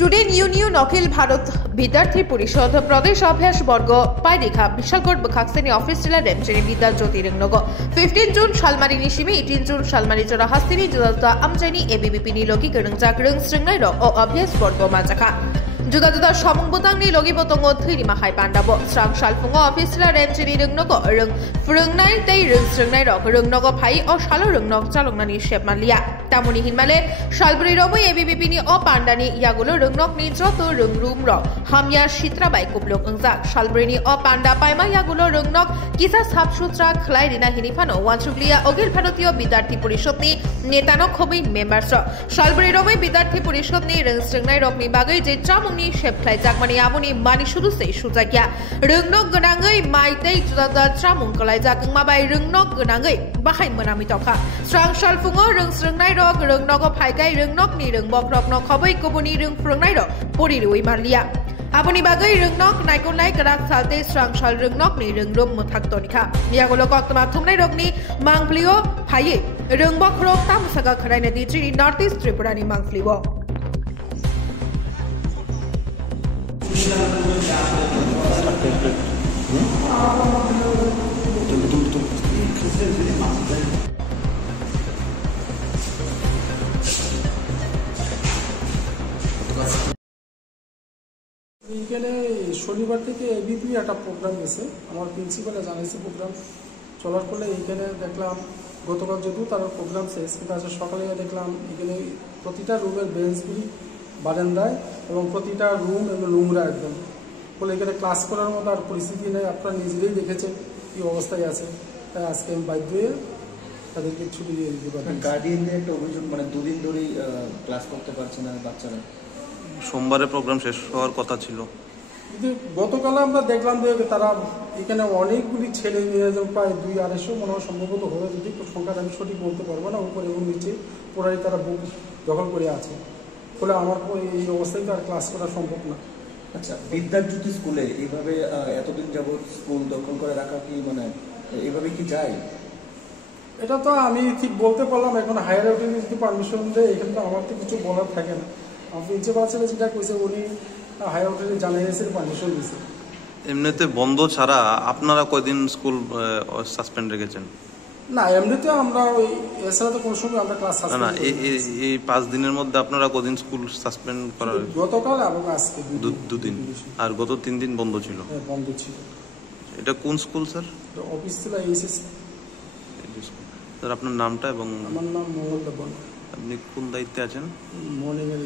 Student union अखिल भारत विद्यार्थी परिषद प्रदेश अभ्यास वर्ग पायरेखा विशालगढ़ बखाक्सेनी ऑफिस जिला रेमचेनी विद्या ज्योति रंगनग 15 जून शालमारी निशिमी 18 जून शालमारी चरा हस्तिनी जुदा आमजानी एबीवीपी नि लोगी गरंगजाक रंग स्रंगनाय र अभ्यास वर्ग माजाखा जुदा समूह बतंगनि लोगी बतंग थैरि माहाय पांडाबो स्रां सालफुंग ऑफिस जिला रेमचेनी रंगनग रंग फुरंगनाय तै रंग स्रंगनाय र रंगनग फाइ अ सालो रंगनग चालंगनानि शेपमालिया तामुनि हिनमाले शालबुरि रबै एबीवीपी नि अ पांडानि यागुलो रंगनग नि जतो रंग रूम र हामिया शित्राबाई कुबलक अंजाक शालबुरि नि अ पांडा पाइमा यागुलो रंगनग किसा साबसुत्रा खलाय रिना हिनिफानो वानसुगलिया अखिल भारतीय विद्यार्थी परिषदनि नेतानो खबै मेम्बार्स शालबुरि रबै विद्यार्थी परिषदनि रंग स्रंगनाय रकनि बागै जे चामुंनि शेपख्लाय जाकमानि आबुनि मानि सुदुसै सुजाकिया रंगनग गनाङै माइतै जुदा चामुं खलाय जाकं माबाय रंगनग गनाङै बाहाय मोनामि तखा स्रां सालफुङो रंग स्रंगनाय र रंगनग फाइगाय रंगनग नि रंगबक रकन खबै कबुनि रंग फुरंनाय र परिरुइ मारलिया आबुनि बागै रंगनग नायकनाय गराक सालते स्रां साल रंगनग नि रंगरम मथाक्तनिखा यागुलो कक्तमा थुमनाय रगनि मांगफ्लियो फायै रंगबक रक तामसागा खरायना दित्रि नॉर्थ ईस्ट त्रिपुरा नि मांगफ्लियो এখানে শনিবার থেকে এবিপি একটা প্রোগ্রাম গেছে আমার প্রিন্সিপালে জানাইছে প্রোগ্রাম চলার ফলে এইখানে দেখলাম গতকাল যদিও তার প্রোগ্রাম শেষ কিন্তু আজকে সকালে দেখলাম এখানে প্রতিটা রুমের বেঞ্চগুলি বারান্দায় এবং প্রতিটা রুম এবং নোংরা একদম ফলে এখানে ক্লাস করার মতো আর পরিস্থিতি নেই আপনারা নিজেরাই দেখেছেন কী অবস্থায় আছে তাই আজকে আমি বাধ্য হয়ে তাদেরকে ছুটি দিয়ে দিতে পারি। গার্ডিয়ানদের একটা অভিযোগ মানে দুদিন ধরেই ক্লাস করতে পারছে না বাচ্চারা। সোমবারে প্রোগ্রাম শেষ হওয়ার কথা ছিল কিন্তু গতকাল আমরা দেখলাম যে তারা এখানে অনেকগুলি ছেলে মেয়ে প্রায় 200-250 মনে হয় সম্ভবত হবে যদি সংখ্যাটা আমি সঠিক বলতে পারবো না উপরে এবং নিচে পুরাই তারা বুক দখল করে আছে ফলে আমার এই অবস্থায় তো আর ক্লাস করা সম্ভব না। আচ্ছা বিদ্যাজ্যোতি স্কুলে এইভাবে এতদিন যাবৎ স্কুল দখল করে রাখা কি মানে এইভাবে কি যায়? এটা তো আমি ঠিক বলতে পারলাম এখন হায়ার অথরিটি যদি পারমিশন দেয় এখানে তো আমার তো কিছু বলার থাকে না। প্রিন্সিপাল ছেলে যেটা কইছে উনি হায়ার অথরিটি জানিয়েছে পারমিশন দিয়েছে। এমনিতে বন্ধ ছাড়া আপনারা কয়দিন স্কুল সাসপেন্ড রেখেছেন? না এমনিতে আমরা ওই এছাড়া তো কোনো সময় আমরা ক্লাস সাসপেন্ড না এই 5 দিনের মধ্যে আপনারা কদিন স্কুল সাসপেন্ড করা হয়েছে? গতকাল এবং আজকে দুদিন আর গত 3 দিন বন্ধ ছিল। হ্যাঁ বন্ধ ছিল। এটা কোন স্কুল স্যার? অফিস ছিল এইচএস স্যার আপনার নামটা এবং? আমার নাম মোহাম্মদ দেবন। আপনি কোন দায়িত্বে আছেন? মর্নিং এর